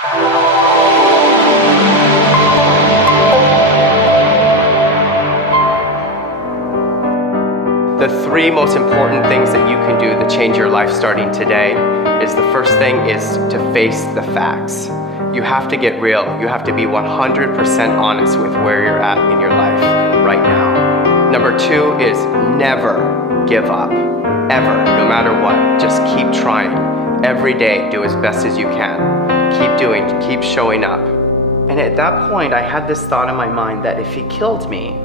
The three most important things that you can do to change your life starting today is the first thing is to face the facts. You have to get real. You have to be 100% honest with where you're at in your life right now. Number two is never give up, ever, no matter what. Just keep trying. Every day, do as best as you can. Keep doing, keep showing up. And at that point, I had this thought in my mind that if he killed me,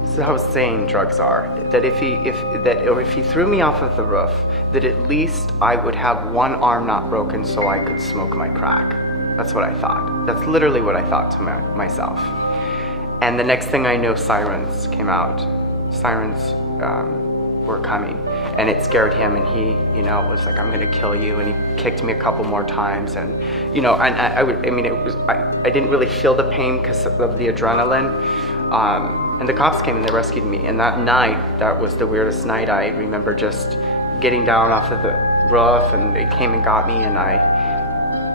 this is how sane drugs are, that if he threw me off of the roof, that at least I would have one arm not broken so I could smoke my crack. That's what I thought. That's literally what I thought to myself. And the next thing I know, Sirens came out. Sirens were coming, and it scared him, and he, was like, "I'm gonna kill you," and he kicked me a couple more times, and I didn't really feel the pain because of the adrenaline. And the cops came and they rescued me. And that night, that was the weirdest night. I remember just getting down off of the roof, and they came and got me, and I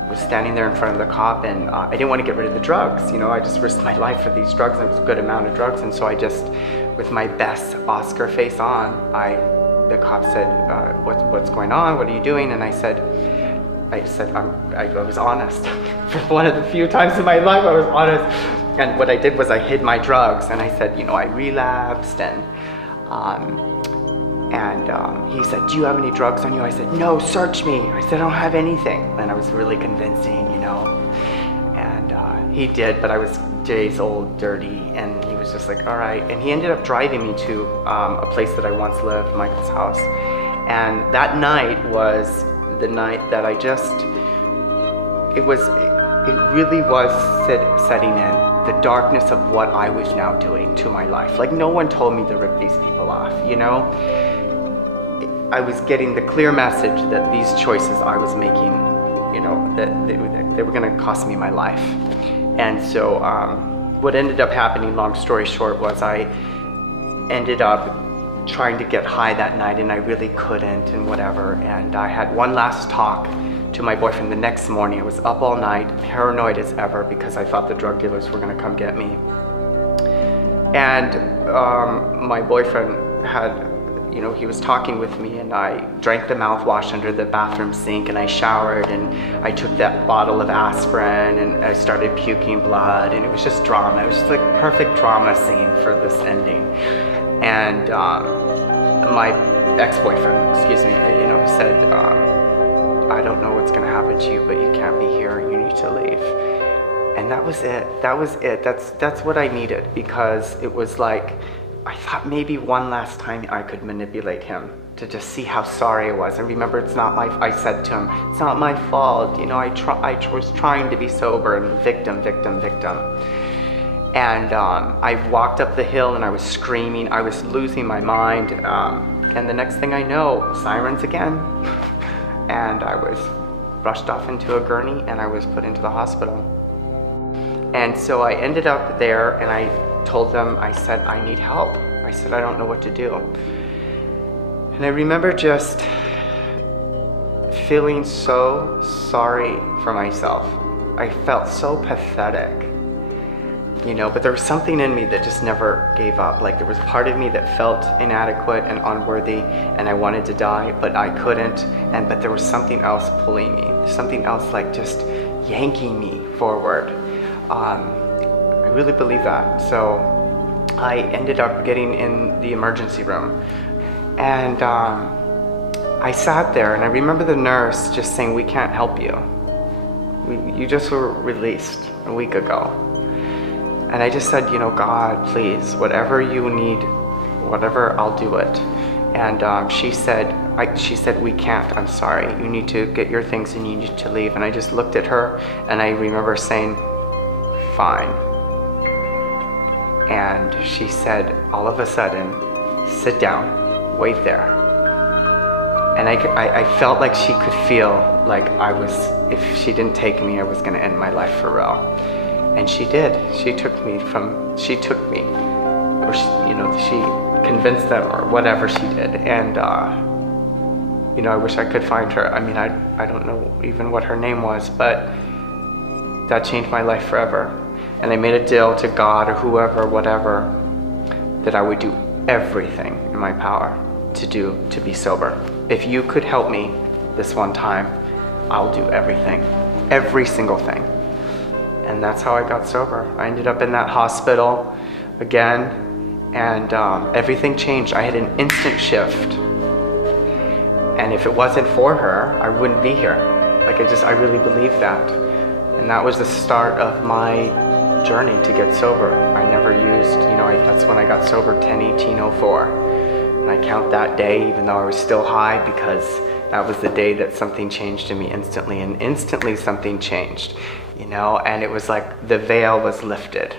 was standing there in front of the cop, and I didn't want to get rid of the drugs. I just risked my life for these drugs, and it was a good amount of drugs. And so I just, with my best Oscar face on, the cop said, what's going on? What are you doing? And I said, I was honest. For one of the few times in my life, I was honest. And what I did was I hid my drugs, and I said, I relapsed, and he said, "Do you have any drugs on you?" I said, "No, search me." I said, "I don't have anything." And I was really convincing, and he did, but I was days old, dirty, and he was just like, "All right." And he ended up driving me to a place that I once lived, Michael's house. And that night was the night that it really was setting in, the darkness of what I was now doing to my life. Like, no one told me to rip these people off, I was getting the clear message that these choices I was making, that they were gonna cost me my life. And so what ended up happening, long story short, was I ended up trying to get high that night, and I really couldn't, and whatever. And I had one last talk to my boyfriend the next morning. I was up all night, paranoid as ever, because I thought the drug dealers were gonna come get me. And my boyfriend had, he was talking with me, and I drank the mouthwash under the bathroom sink, and I showered, and I took that bottle of aspirin, and I started puking blood, and it was just drama. It was just like a perfect drama scene for this ending. And my ex-boyfriend, said, "I don't know what's gonna happen to you, but you can't be here, you need to leave." And that was it. That's what I needed, because it was like, I thought maybe one last time I could manipulate him to just see how sorry I was. And remember, I said to him, "It's not my fault, I was trying to be sober," and victim. And I walked up the hill, and I was screaming, I was losing my mind. And the next thing I know, Sirens again. And I was rushed off into a gurney, and I was put into the hospital. And so I ended up there, and I told them, I said, "I need help." I said, "I don't know what to do." And I remember just feeling so sorry for myself. I felt so pathetic, but there was something in me that just never gave up. Like, there was part of me that felt inadequate and unworthy, and I wanted to die, but I couldn't. But there was something else pulling me, something else like just yanking me forward. I really believe that. So I ended up getting in the emergency room, and I sat there, and I remember the nurse just saying, "We can't help you. You just were released a week ago." And I just said, "God, please, whatever you need, whatever, I'll do it." And she said, "We can't, I'm sorry. You need to get your things and you need to leave." And I just looked at her, and I remember saying, "Fine." And she said, all of a sudden, "Sit down, wait there." And I felt like she could feel like if she didn't take me, I was gonna end my life for real. And she did. She took me, or she convinced them, or whatever she did. And I wish I could find her. I don't know even what her name was, but that changed my life forever. And I made a deal to God or whoever, whatever, that I would do everything in my power to be sober. If you could help me this one time, I'll do everything, every single thing. And that's how I got sober. I ended up in that hospital again, and everything changed. I had an instant shift. And if it wasn't for her, I wouldn't be here. I really believe that. And that was the start of my journey to get sober. I never used, that's when I got sober, 10/18/04. And I count that day, even though I was still high, because that was the day that something changed in me instantly. And instantly something changed, and it was like the veil was lifted.